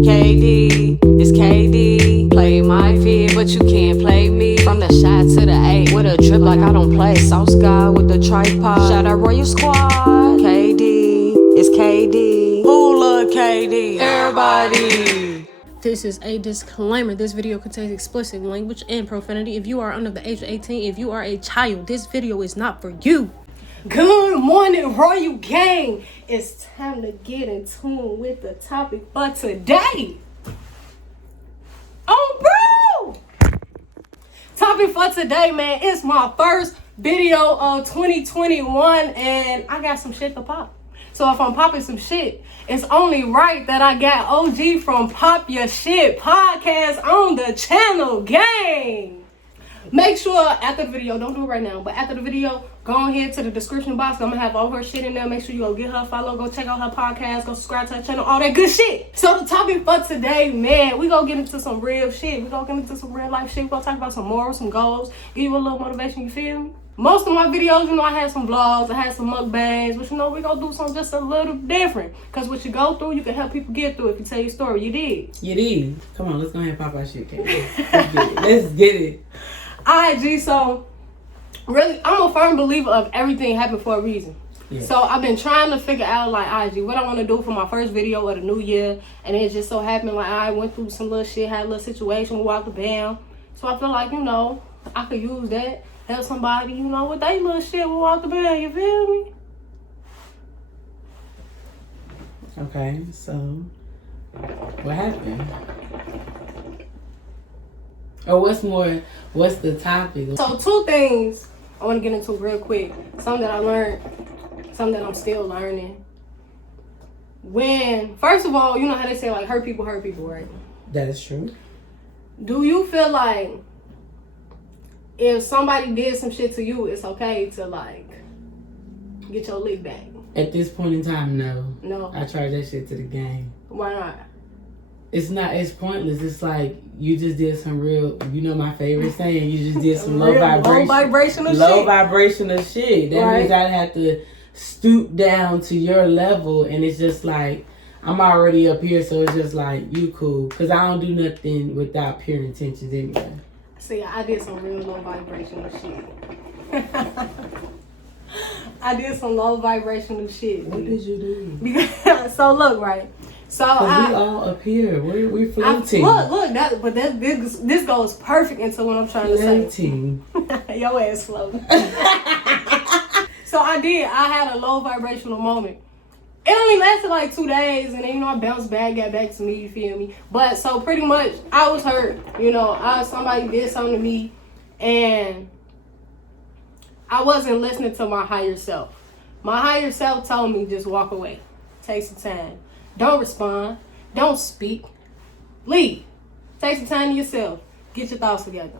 KD, it's KD. Play my fear, but you can't play me. From the shot to the 8 with a drip like I don't play. South Sky with the tripod. Shout out Royal Squad. KD, it's KD. Who love KD? Everybody. This is a disclaimer. This video contains explicit language and profanity. If you are under the age of 18, if you are a child, this video is not for you. Good morning, Royal Gang. It's time to get in tune with the topic for today. Oh, bro! Topic for today, man, it's my first video of 2021, and I got some shit to pop. So if I'm popping some shit, it's only right that I got OG from Pop Your Shit podcast on the channel, gang. Make sure after the video, don't do it right now, but after the video, go ahead to the description box. I'm gonna have all her shit in there. Make sure you go get her follow, go check out her podcast, go subscribe to her channel, all that good shit. So the topic for today, man, we gonna get into some real shit. We gonna get into some real life shit. We gonna talk about some morals, some goals, give you a little motivation, you feel me? Most of my videos, you know, I had some vlogs, I had some mukbangs, but you know, we gonna do something just a little different. Cause what you go through, you can help people get through if you tell your story. You did. You did. Come on, let's go ahead and pop our shit, Kate. Let's get it. Let's get it. Alright, G, so really, I'm a firm believer of everything happened for a reason. Yeah. So I've been trying to figure out, like, IG, what I want to do for my first video of the new year. And it just so happened, like, I went through some little shit, had a little situation, walked the band. So I feel like, you know, I could use that, help somebody, you know, with they little shit, we walk the band, you feel me? Okay, so what happened? Or what's the topic? So 2 things I want to get into real quick. Something that I learned, something that I'm still learning. First of all, you know how they say, like, hurt people, right? That is true. Do you feel like if somebody did some shit to you, it's okay to, like, get your lick back? At this point in time, no. No. I charge that shit to the game. Why not? It's pointless. It's like you just did some real, you know my favorite saying, you just did some low vibrational shit. That right. means I'd have to stoop down to your level, and it's just like, I'm already up here, so it's just like, you cool. Because I don't do nothing without pure intentions anyway. See, I did some real low vibrational shit. I did some low vibrational shit. What did you do? So look, right. So we all up here. We're floating. Look, this goes perfect into what I'm trying to say. Your ass floating. So I had a low vibrational moment. It only lasted like 2 days, and then, you know, I bounced back, got back to me, you feel me? But so pretty much I was hurt, you know, somebody did something to me, and I wasn't listening to my higher self. My higher self told me just walk away, take some time. Don't respond. Don't speak. Leave. Take some time to yourself. Get your thoughts together.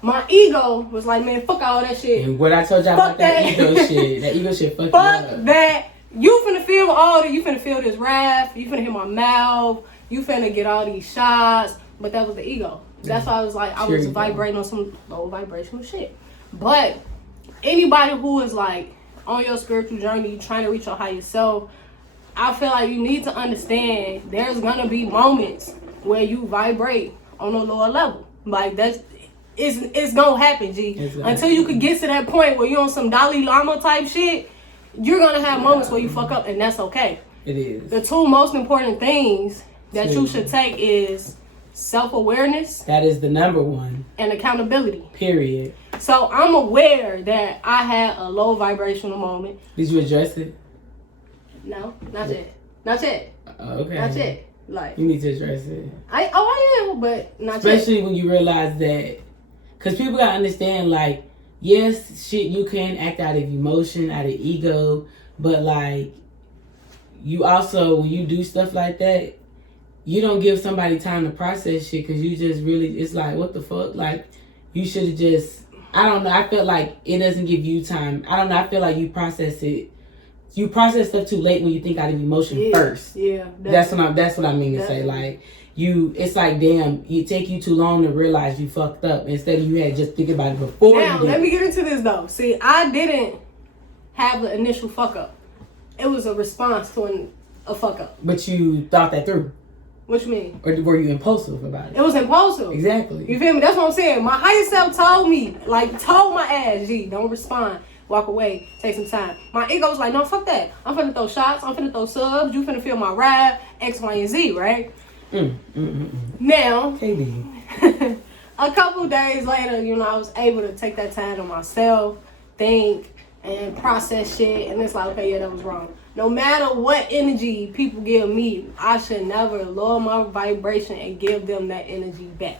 My ego was like, man, fuck all that shit. And what I told y'all about that ego shit. That ego shit fuck you up. Fuck that. You finna feel all that. You finna feel this wrath. You finna hit my mouth. You finna get all these shots. But that was the ego. That's why I was like, I was vibrating on some low vibrational shit. But anybody who is like on your spiritual journey, trying to reach your higher self, I feel like you need to understand there's gonna be moments where you vibrate on a lower level. Like it's gonna happen, G. Until you can get to that point where you're on some Dalai Lama type shit, you're gonna have moments where you fuck up, and that's okay. It is. The 2 most important things that you should take is self-awareness. That is the number 1. And accountability. Period. So I'm aware that I had a low vibrational moment. Did you address it? No, not yet. Not yet. Okay. Not yet. Like, you need to address it. I am, but not especially yet. When you realize that, because people gotta understand, like, yes, shit, you can act out of emotion, out of ego, but like, you also, when you do stuff like that, you don't give somebody time to process shit, because you just really, it's like, what the fuck? Like, you should have just, I don't know, I feel like it doesn't give you time. I don't know, I feel like you process it. You process stuff too late when you think out of emotion first. Yeah, that's what I mean to say. Like, it's like, damn, it take you too long to realize you fucked up instead of you had just thinking about it before. Now, let me get into this though. See, I didn't have the initial fuck up. It was a response to a fuck up. But you thought that through. What you mean? Or were you impulsive about it? It was impulsive. Exactly. You feel me? That's what I'm saying. My higher self told me, told my ass, G, don't respond. Walk away. Take some time. My ego was like, no, fuck that. I'm finna throw shots. I'm finna throw subs. You finna feel my ride. X, Y, and Z, right? Now, KB. a couple days later, I was able to take that time to myself, think, and process shit. And it's like, okay, yeah, that was wrong. No matter what energy people give me, I should never lower my vibration and give them that energy back.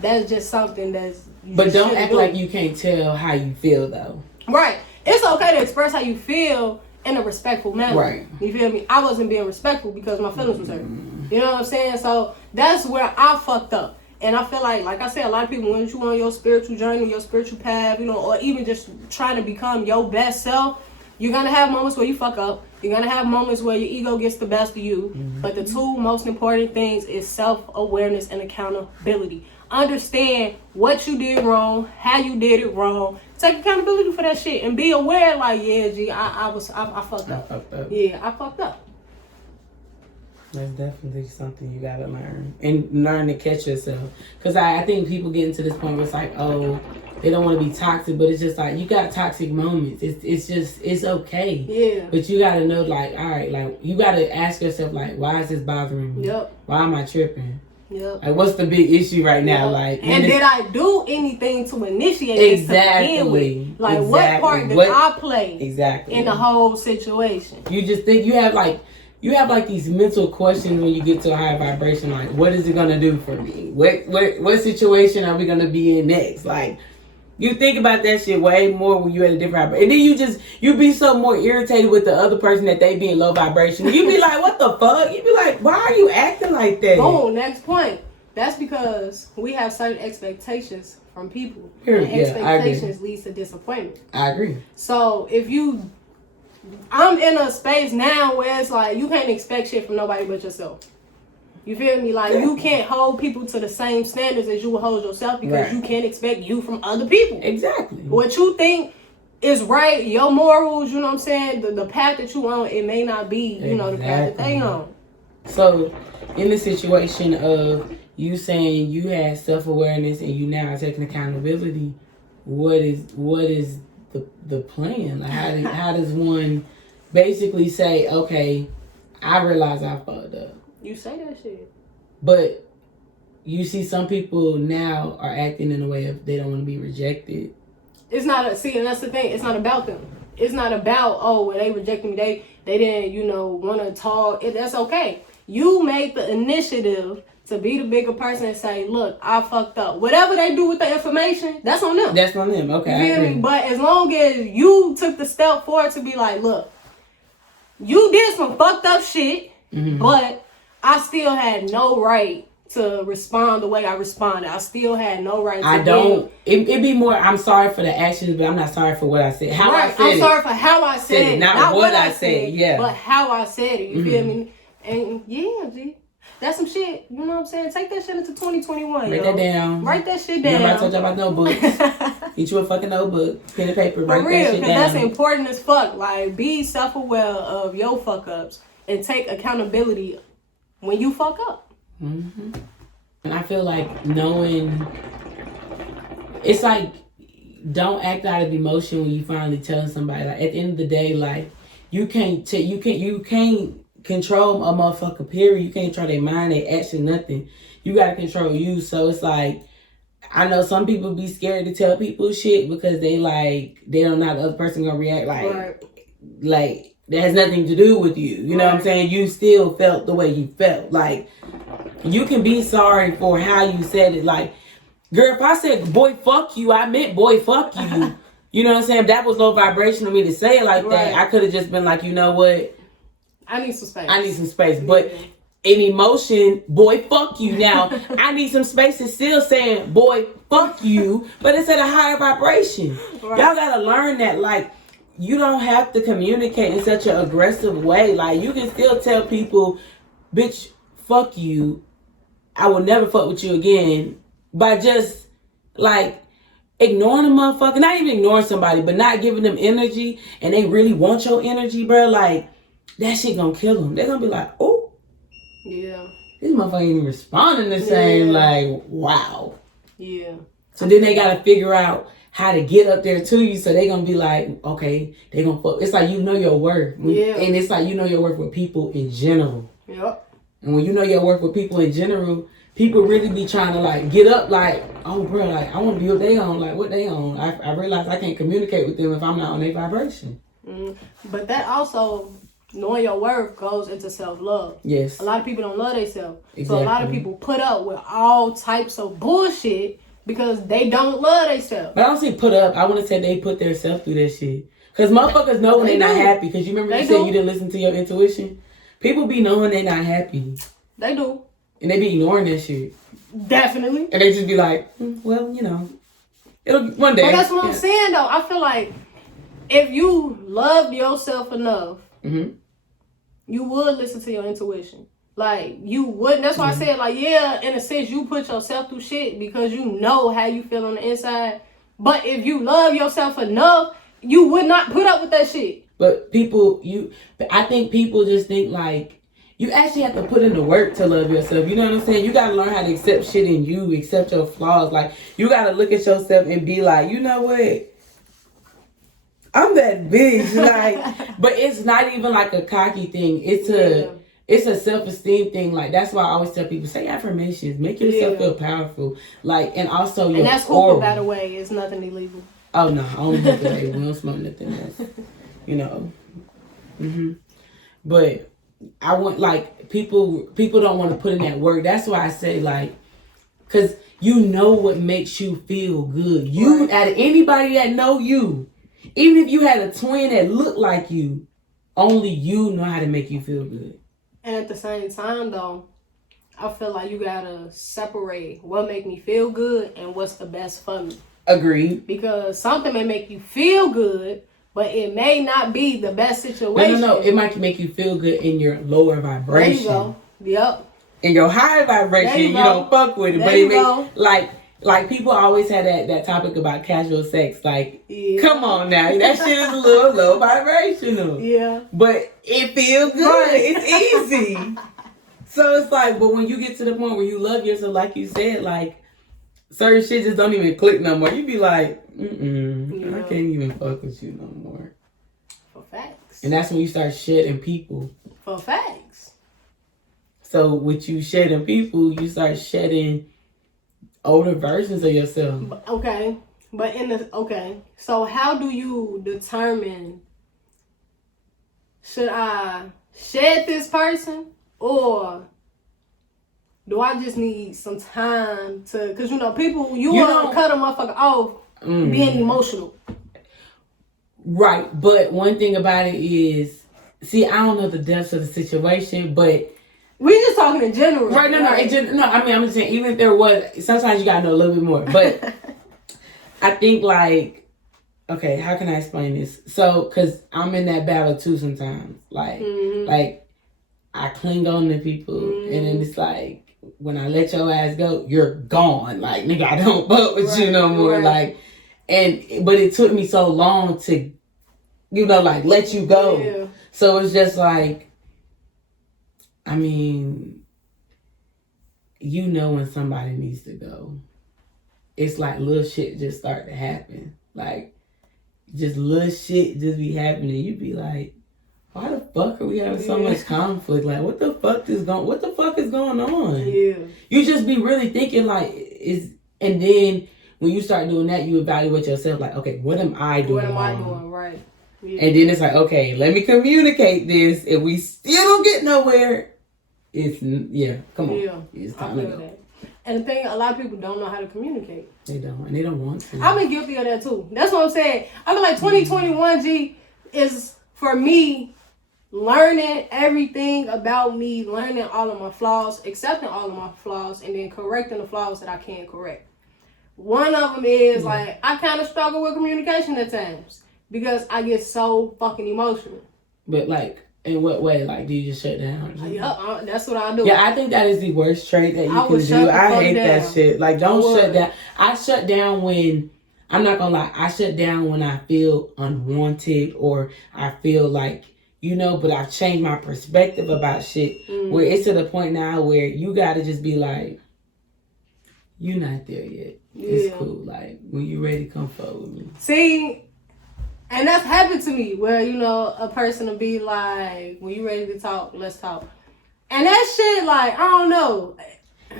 That's just something that's... But don't act like you can't tell how you feel, though. Right. It's okay to express how you feel in a respectful manner. Right. You feel me? I wasn't being respectful because my feelings was hurt. You know what I'm saying? So that's where I fucked up. And I feel like I said, a lot of people, when you on your spiritual journey, your spiritual path, or even just trying to become your best self, you're going to have moments where you fuck up. You're going to have moments where your ego gets the best of you. But the two most important things is self-awareness and accountability. Understand what you did wrong, how you did it wrong. Take accountability for that shit and be aware, like, yeah, G, I fucked up. Yeah, I fucked up. That's definitely something you gotta learn. And learn to catch yourself. Because I think people get into this point where it's like, oh, they don't want to be toxic, but it's just like, you got toxic moments. It's okay. Yeah. But you gotta know, like, all right, like, you gotta ask yourself, like, why is this bothering me? Yep. Why am I tripping? Yep. Like, what's the big issue right now? Yep. Like, and did I do anything to initiate this to begin with? Like, what part did I play in the whole situation? You just think you have like these mental questions when you get to a higher vibration. Like, what is it gonna do for me? What situation are we gonna be in next? Like, you think about that shit way more when you at a different vibration. And then you be so more irritated with the other person that they be in low vibration. You be like, what the fuck? You be like, why are you acting like that? Oh, next point. That's because we have certain expectations from people. Period. And expectations leads to disappointment. I agree. So I'm in a space now where it's like, you can't expect shit from nobody but yourself. You feel me? Like, you can't hold people to the same standards as you will hold yourself because you can't expect you from other people. Exactly. What you think is right, your morals, you know what I'm saying? The path that you on, it may not be, the path that they on. So, in the situation of you saying you had self-awareness and you now are taking accountability, what is the plan? Like, how does one basically say, okay, I realize I fucked up? You say that shit. But you see some people now are acting in a way of they don't want to be rejected. It's not and that's the thing. It's not about them. It's not about, oh, when they rejected me, they didn't, want to talk. That's okay. You made the initiative to be the bigger person and say, look, I fucked up. Whatever they do with the information, that's on them. That's on them. Okay. You feel me? But as long as you took the step forward to be like, look, you did some fucked up shit, but I still had no right to respond the way I responded. I still had no right to It'd be more, I'm sorry for the actions, but I'm not sorry for what I said. I'm sorry for how I said it. Not what I said, yeah. But how I said it. You feel me? And yeah, G. That's some shit. You know what I'm saying? Take that shit into 2021. Write that down. Write that shit down. Remember I told you about notebooks. Get you a fucking notebook, pen and paper, write that shit down. That's important as fuck. Like, be self-aware of your fuck ups and take accountability when you fuck up. And I feel like knowing, it's like, don't act out of emotion when you finally telling somebody. Like, at the end of the day, like, you can't control a motherfucker, period. You can't control their mind, their action, nothing. You gotta control you. So it's like, I know some people be scared to tell people shit because they don't know how the other person gonna react. Like that has nothing to do with you. You know what I'm saying? You still felt the way you felt. Like, you can be sorry for how you said it. Like, girl, if I said, boy, fuck you, I meant, boy, fuck you. You know what I'm saying? If that was low vibration of me to say it like that, I could have just been like, you know what? I need some space. But in emotion, boy, fuck you. Now, I need some space to still saying, boy, fuck you, but it's at a higher vibration. Y'all gotta learn that, like, you don't have to communicate in such an aggressive way. Like, you can still tell people, bitch, fuck you. I will never fuck with you again. By just, like, ignoring a motherfucker. Not even ignoring somebody, but not giving them energy. And they really want your energy, bro. Like, that shit gonna kill them. They're gonna be like, oh. Yeah. this motherfucker ain't even responding the same. Like, wow. Yeah. So then they gotta figure out how to get up there to you. So they gonna be like, okay, they gonna fuck. It's like you know your worth. Yeah. And it's like you know your worth with people in general. Yep. And when you know your worth with people in general, people really be trying to like get up like, oh bro, like I want to be what they on, like what they on. I realize I can't communicate with them if I'm not on their vibration. But that also, knowing your worth goes into self-love. Yes. A lot of people don't love themselves. Exactly. So a lot of people put up with all types of bullshit because they don't love themselves. But I don't say put up. I want to say they put their self through that shit. Because motherfuckers know when they're not happy. Because you remember you said you didn't listen to your intuition? People be knowing they're not happy. They do. And they be ignoring that shit. Definitely. And they just be like, well, you know, it'll one day. But that's what I'm saying, though. I feel like if you love yourself enough, you would listen to your intuition. Like, you wouldn't. That's why I said, like, yeah, in a sense, you put yourself through shit because you know how you feel on the inside. But if you love yourself enough, you would not put up with that shit. But I think people just think, like, you actually have to put in the work to love yourself. You know what I'm saying? You got to learn how to accept shit in you, accept your flaws. Like, you got to look at yourself and be like, you know what? I'm that bitch. Like, but it's not even like a cocky thing. It's a self-esteem thing. Like, that's why I always tell people, say affirmations. Make yourself feel powerful. Like, and also your And that's hookah, by the way. It's nothing illegal. Oh, no. Only hookah. We don't smoke nothing else. You know. But I want, like, people don't want to put in that work. That's why I say, like, because you know what makes you feel good. You, out of anybody that know you, even if you had a twin that looked like you, only you know how to make you feel good. And at the same time, though, I feel like you gotta separate what make me feel good and what's the best for me. Agreed. Because something may make you feel good, but it may not be the best situation. No. It might make you feel good in your lower vibration. There you go. Yep. In your higher vibration, you don't fuck with it. But it may, like people always had that topic about casual sex. Like, come on now, that shit is a little low vibrational. Yeah. But it feels good. It's easy. So it's like, but when you get to the point where you love yourself, like you said, like certain shit just don't even click no more. You be like, I can't even fuck with you no more. For facts. And that's when you start shedding people. For facts. So with you shedding people, you start shedding older versions of yourself. Okay. But so how do you determine, should I shed this person or do I just need some time to, because you know people, you want to cut a motherfucker off being emotional. Right. But one thing about it is, see, I don't know the depths of the situation, but we just talking in general. Right, no. I mean, I'm just saying, even if there was, sometimes you gotta know a little bit more. But I think, like, okay, how can I explain this? So, because I'm in that battle too sometimes. Like, like I cling on to people, and then it's like, when I let your ass go, you're gone. Like, nigga, I don't fuck with you no more. Like, but it took me so long to, you know, like, let you go. Yeah. So it's just like, I mean, you know when somebody needs to go. It's like little shit just start to happen. Like, just little shit just be happening. You be like, why the fuck are we having so much conflict? Like, what the fuck is going on? Yeah. You just be really thinking like, and then when you start doing that, you evaluate yourself like, okay, what am I doing? What am I doing? Right. Yeah. And then it's like, okay, let me communicate this. If we still don't get nowhere, come on. Yeah, it's time to go. That. And the thing, a lot of people don't know how to communicate. They don't, and they don't want to. I've been guilty of that too. That's what I'm saying. I feel like 2021 G is for me learning everything about me, learning all of my flaws, accepting all of my flaws, and then correcting the flaws that I can't correct. One of them is like I kind of struggle with communication at times because I get so fucking emotional. But like, in what way? Like, do you just shut down? Yeah, that's what I do. Yeah, I think that is the worst trait that you can do. I hate that shit. Like, don't shut down. I shut down when, I'm not gonna lie, I shut down when I feel unwanted or I feel like you know, but I've changed my perspective about shit. Where it's to the point now where you gotta just be like, you're not there yet. It's cool. Like, when you ready, come forward with me. See, and that's happened to me where, you know, a person will be like, when you ready to talk, let's talk. And that shit, like, I don't know.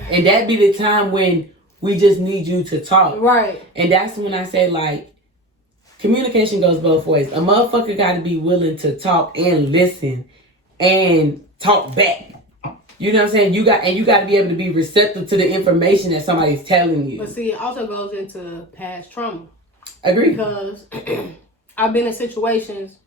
And that be the time when we just need you to talk. Right. And that's when I say, like, communication goes both ways. A motherfucker got to be willing to talk and listen and talk back. You know what I'm saying? You got to be able to be receptive to the information that somebody's telling you. But see, it also goes into past trauma. Agree. Because I've been in situations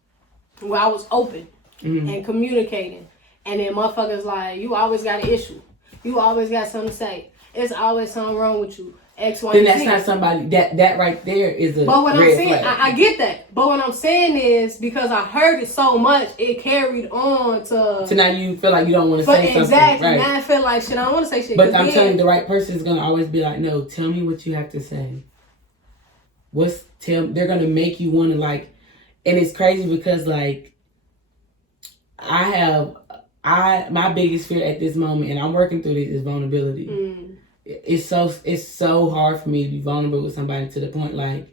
where I was open and communicating. And then motherfuckers like, you always got an issue. You always got something to say. It's always something wrong with you. X, Y, then and that's Z. not somebody, that right there is a But what red I'm saying, flag. I get that. But what I'm saying is, because I heard it so much, it carried on to... So now you feel like you don't want to say something. Exactly. Right. Now I feel like shit, I don't want to say shit. But I'm telling you, the right person is going to always be like, no, tell me what you have to say. They're going to make you want to, like... And it's crazy because, like, my biggest fear at this moment, and I'm working through this, is vulnerability. It's so hard for me to be vulnerable with somebody to the point, like,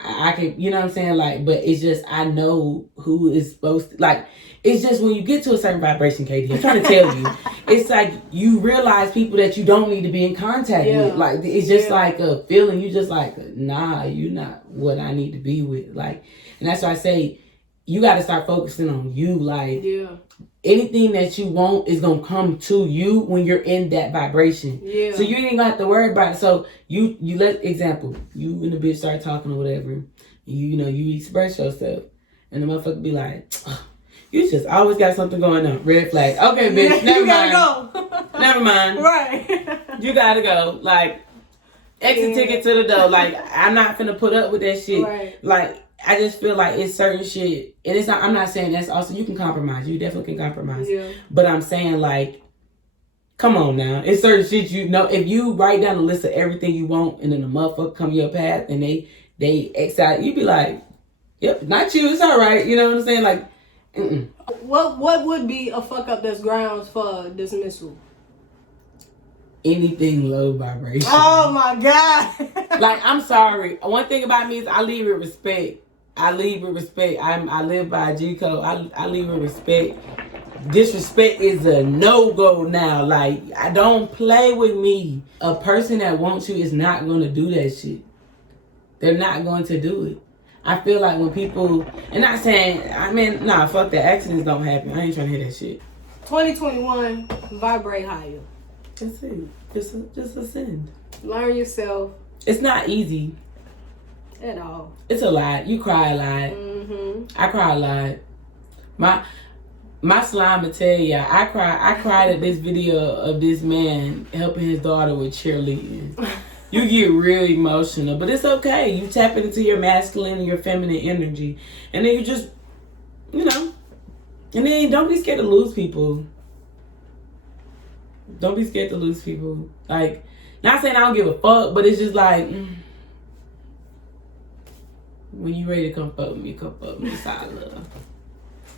I can, you know what I'm saying? Like, but it's just, I know who is supposed to, like, it's just when you get to a certain vibration, Katie, I'm trying to tell you, it's like you realize people that you don't need to be in contact with. Like, it's just like a feeling. You just like, nah, you're not what I need to be with. Like, and that's why I say, you got to start focusing on you. Like, anything that you want is going to come to you when you're in that vibration. So you ain't gonna have to worry about it. So you let, example, you and the bitch start talking or whatever. You know, you express yourself. And the motherfucker be like, oh, you just always got something going on. Red flag. Okay, bitch, never mind. Go. Never mind. Right. You gotta go. Like, exit ticket to the door. Like, I'm not finna put up with that shit. Right. Like, I just feel like it's certain shit, and it's not. I'm not saying that's also, you can compromise. You definitely can compromise. But I'm saying, like, come on now. It's certain shit, you know. If you write down a list of everything you want, and then a motherfucker come your path, and they X out, you be like, yep, not you. It's all right. You know what I'm saying? Like, What would be a fuck up that's grounds for dismissal? Anything low vibration. Oh my God. Like, I'm sorry. One thing about me is I leave with respect. I live by a G code. I leave with respect. Disrespect is a no-go now. Like, I don't play with me. A person that wants you is not going to do that shit. They're not going to do it. I feel like when people, and not saying, I mean, nah, fuck that. Accidents don't happen. I ain't trying to hear that shit. 2021, vibrate higher. That's it. Just ascend. Learn yourself. It's not easy. At all. It's a lot. You cry a lot. I cry a lot. My slime will tell ya, I cried at this video of this man helping his daughter with cheerleading. You get real emotional, but it's okay. You tap into your masculine and your feminine energy, and then you just, you know, and then don't be scared to lose people. Don't be scared to lose people. Like, not saying I don't give a fuck, but it's just like, when you ready to come fuck with me, come fuck with me. It's all love.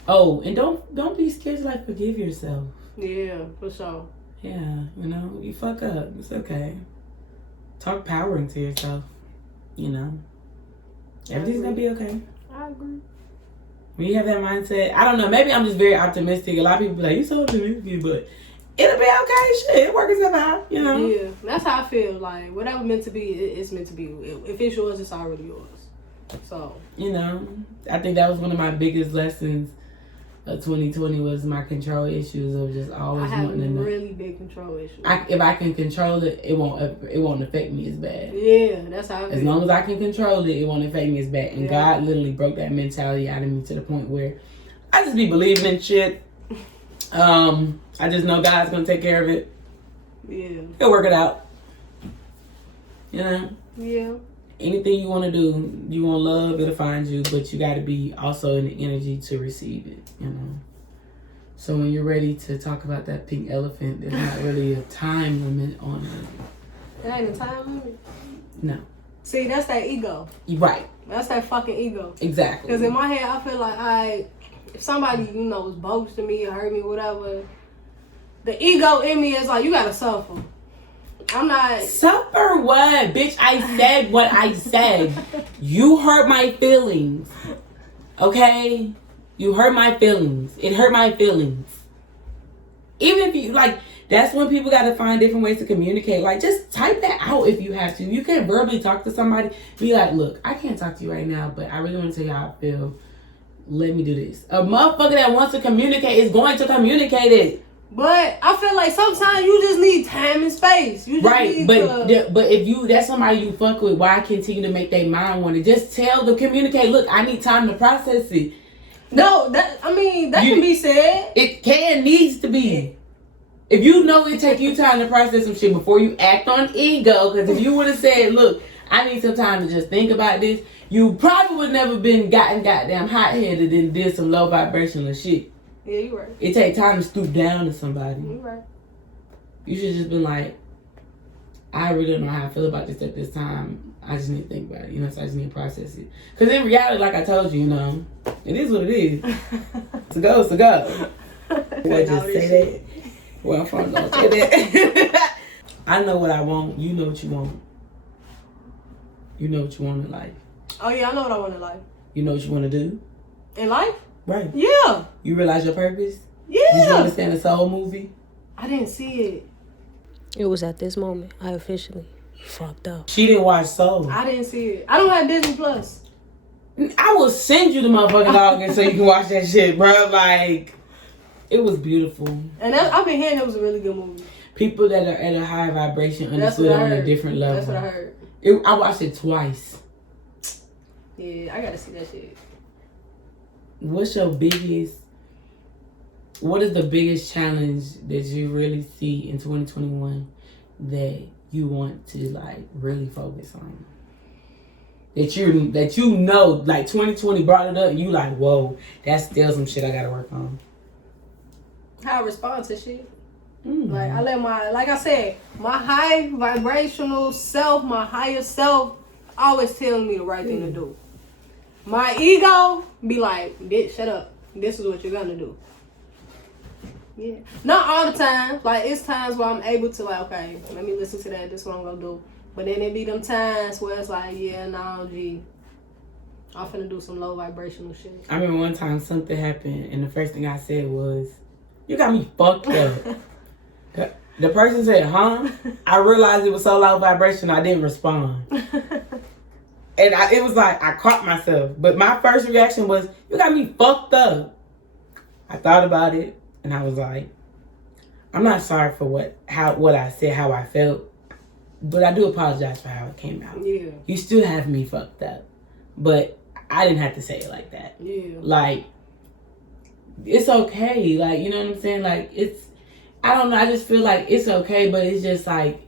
Oh, and don't be scared to, like, forgive yourself. Yeah, for sure. Yeah, you know, you fuck up. It's okay. Talk power into yourself. You know, everything's gonna be okay. I agree. When you have that mindset, I don't know, maybe I'm just very optimistic. A lot of people be like, you so optimistic, but it'll be okay. Shit, it works out, you know. Yeah, that's how I feel. Like, whatever meant to be, it's meant to be. If it's yours, it's already yours. So, you know, I think that was one of my biggest lessons of 2020 was my control issues of just always I have wanting to know. really big control issues. If I can control it, it won't affect me as bad. Yeah, that's how I feel. As long as I can control it, it won't affect me as bad. And God literally broke that mentality out of me to the point where I just be believing in shit. I just know God's gonna take care of it. Yeah. He'll work it out. You know? Yeah. Anything you want to do, you want love, it'll find you, but you got to be also in the energy to receive it, you know. So when you're ready to talk about that pink elephant, there's not really a time limit on it. There ain't a time limit. No. See, that's that ego. Right. That's that fucking ego. Exactly. Because in my head, I feel like if somebody, you know, is boasting me or hurt me, whatever, the ego in me is like, you gotta suffer. I'm not. Suffer what? Bitch, I said what I said. You hurt my feelings. Okay? You hurt my feelings. It hurt my feelings. Even if you, like, that's when people got to find different ways to communicate. Like, just type that out if you have to. You can't verbally talk to somebody. Be like, look, I can't talk to you right now, but I really want to tell you how I feel. Let me do this. A motherfucker that wants to communicate is going to communicate it. But I feel like sometimes you just need time and space. You just right, need but if you, that's somebody you fuck with, why continue to make their mind want it? Just tell them, communicate. Look, I need time to process it. No, that can be said. It needs to be. If you know it take you time to process some shit before you act on ego, because if you would have said, look, I need some time to just think about this, you probably would never been goddamn hot-headed and did some low vibrational shit. Yeah, you right. It take time to stoop down to somebody. You right. You should just been like, I really don't know how I feel about this at this time. I just need to think about it, you know, so I just need to process it. Because in reality, like I told you, you know, it is what it is. To go, to go. Did I just say that? Well, I'm don't say that. I know what I want. You know what you want. You know what you want in life. Oh, yeah, I know what I want in life. You know what you want to do? In life? Right. Yeah. You realize your purpose? Yeah. Did you understand the Soul movie? I didn't see it. It was at this moment I officially fucked up. She didn't watch Soul. I didn't see it. I don't have Disney Plus. I will send you the motherfucking login so you can watch that shit, bro. Like, it was beautiful. And I've been hearing it was a really good movie. People that are at a high vibration understood on a different level. That's what I heard. I watched it twice. Yeah, I gotta see that shit. What is the biggest challenge that you really see in 2021 that you want to, like, really focus on? That you know, like, 2020 brought it up and you like, whoa, that's still some shit I gotta work on. How I respond to shit. Like, I let like I said, my high vibrational self, my higher self, always telling me the right thing to do. My ego be like, bitch, shut up. This is what you're gonna do. Yeah. Not all the time. Like, it's times where I'm able to, like, okay, let me listen to that. This is what I'm gonna do. But then it be them times where it's like, yeah, no, G, I'm finna do some low vibrational shit. I remember one time something happened and the first thing I said was, you got me fucked up. The person said, huh? I realized it was so low vibration I didn't respond. And it was like, I caught myself. But my first reaction was, you got me fucked up. I thought about it and I was like, I'm not sorry for what I said, how I felt. But I do apologize for how it came out. Yeah. You still have me fucked up. But I didn't have to say it like that. Yeah. Like, it's okay. Like, you know what I'm saying? Like, I don't know. I just feel like it's okay, but it's just like,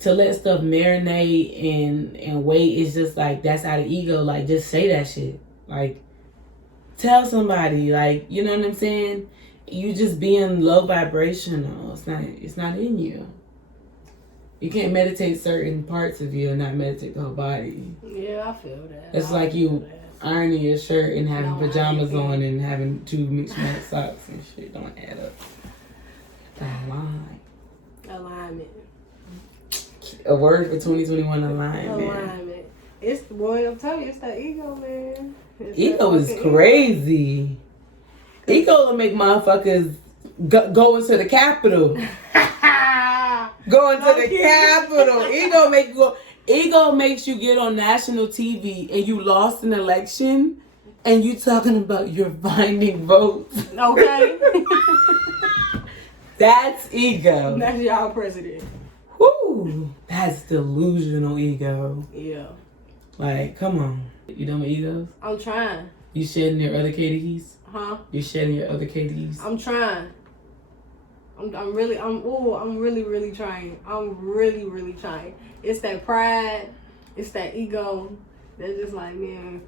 to let stuff marinate and wait, it's just like, that's out of ego. Like, just say that shit. Like, tell somebody. Like, you know what I'm saying? You just being low vibrational. It's not in you. You can't meditate certain parts of you and not meditate the whole body. Yeah, I feel that. It's like you ironing your shirt and having pajamas on and having 2 mixed match socks and shit. Don't add up. Alignment. A word for 2021, alignment. Alignment. It's, boy, I'm telling you, it's that ego, man. Ego is crazy. Ego will make motherfuckers go into the Capitol. Go into the Capitol. Ego makes you get on national TV and you lost an election and you talking about your binding votes. Okay. That's ego. That's y'all president. Whoo. That's delusional ego. Yeah. Like, come on. You done with egos? I'm trying. You shedding your other KDs? Huh? You shedding your other KDs? I'm trying. I'm really trying. I'm really trying. It's that pride. It's that ego. They're just like, man,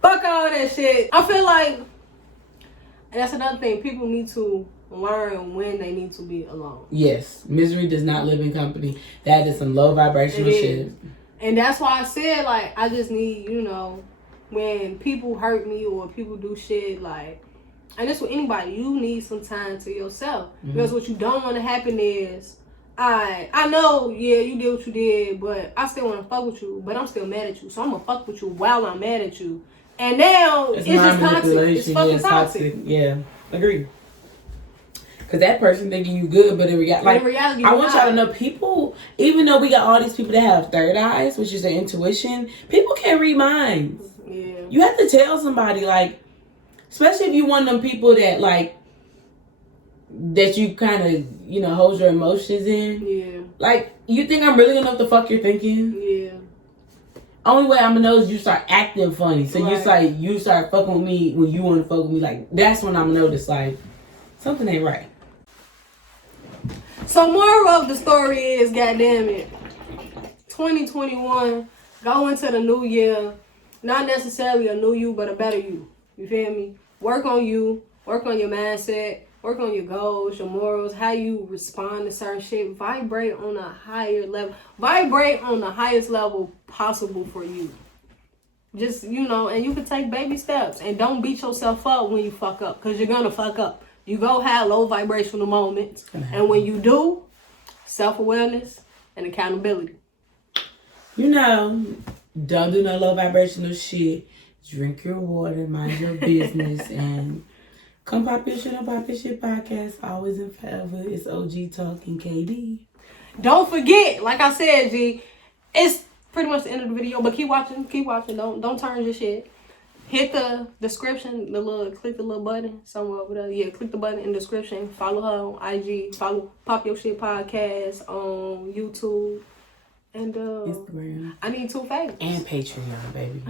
fuck all that shit. I feel like, and that's another thing. People need to learn when they need to be alone. Yes. Misery does not live in company. That is some low vibrational shit. And that's why I said, like, I just need, you know, when people hurt me or people do shit, like, And this with anybody. You need some time to yourself. Because what you don't want to happen is, I know, yeah, you did what you did, but I still want to fuck with you, but I'm still mad at you. So I'm going to fuck with you while I'm mad at you. And now, it's just toxic. It's fucking toxic. Yeah, agreed. Because that person thinking you good, but in reality, I want y'all to know, people, even though we got all these people that have third eyes, which is their intuition, people can't read minds. Yeah. You have to tell somebody, like, especially if you one of them people that, like, that you kind of, you know, hold your emotions in. Yeah. Like, you think I'm really gonna know what the fuck you're thinking? Yeah. Only way I'm gonna know is you start acting funny. So you start fucking with me when you want to fuck with me. Like, that's when I'm gonna notice, like, something ain't right. So moral of the story is, goddamn it, 2021, go into the new year, not necessarily a new you, but a better you. You feel me? Work on you, work on your mindset, work on your goals, your morals, how you respond to certain shit. Vibrate on a higher level. Vibrate on the highest level possible for you. Just, you know, and you can take baby steps. And don't beat yourself up when you fuck up, because you're going to fuck up. You go have low vibrational moments. And when you do, self-awareness and accountability. You know, don't do no low vibrational shit. Drink your water, mind your business, and come pop your shit on Pop Your Shit podcast. Always and forever. It's OG talking KD. Don't forget, like I said, G, it's pretty much the end of the video, but keep watching. Don't turn your shit. Hit the description, click the little button somewhere over there. Yeah, click the button in the description. Follow her on IG. Follow Pop Your Shit podcast on YouTube. And Instagram. I need 2 favors. And Patreon, baby.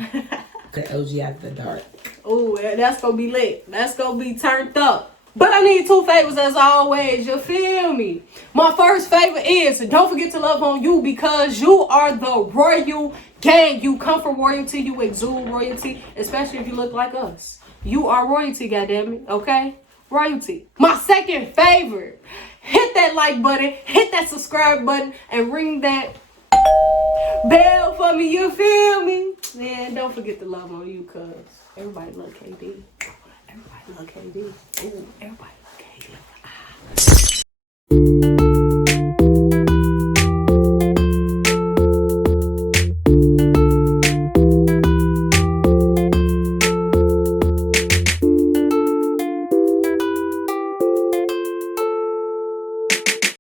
The OG After Dark. Oh, that's gonna be lit. That's gonna be turned up. But I need 2 favors as always. You feel me? My first favor is, don't forget to love on you, because you are the royal gang. You come from royalty. You exude royalty, especially if you look like us. You are royalty, goddammit. Okay? Royalty. My second favor, hit that like button, hit that subscribe button, and ring that bell for me. You feel me? Man, don't forget to love on you, cuz everybody love KD. Everybody love KD. Ooh, everybody love KD.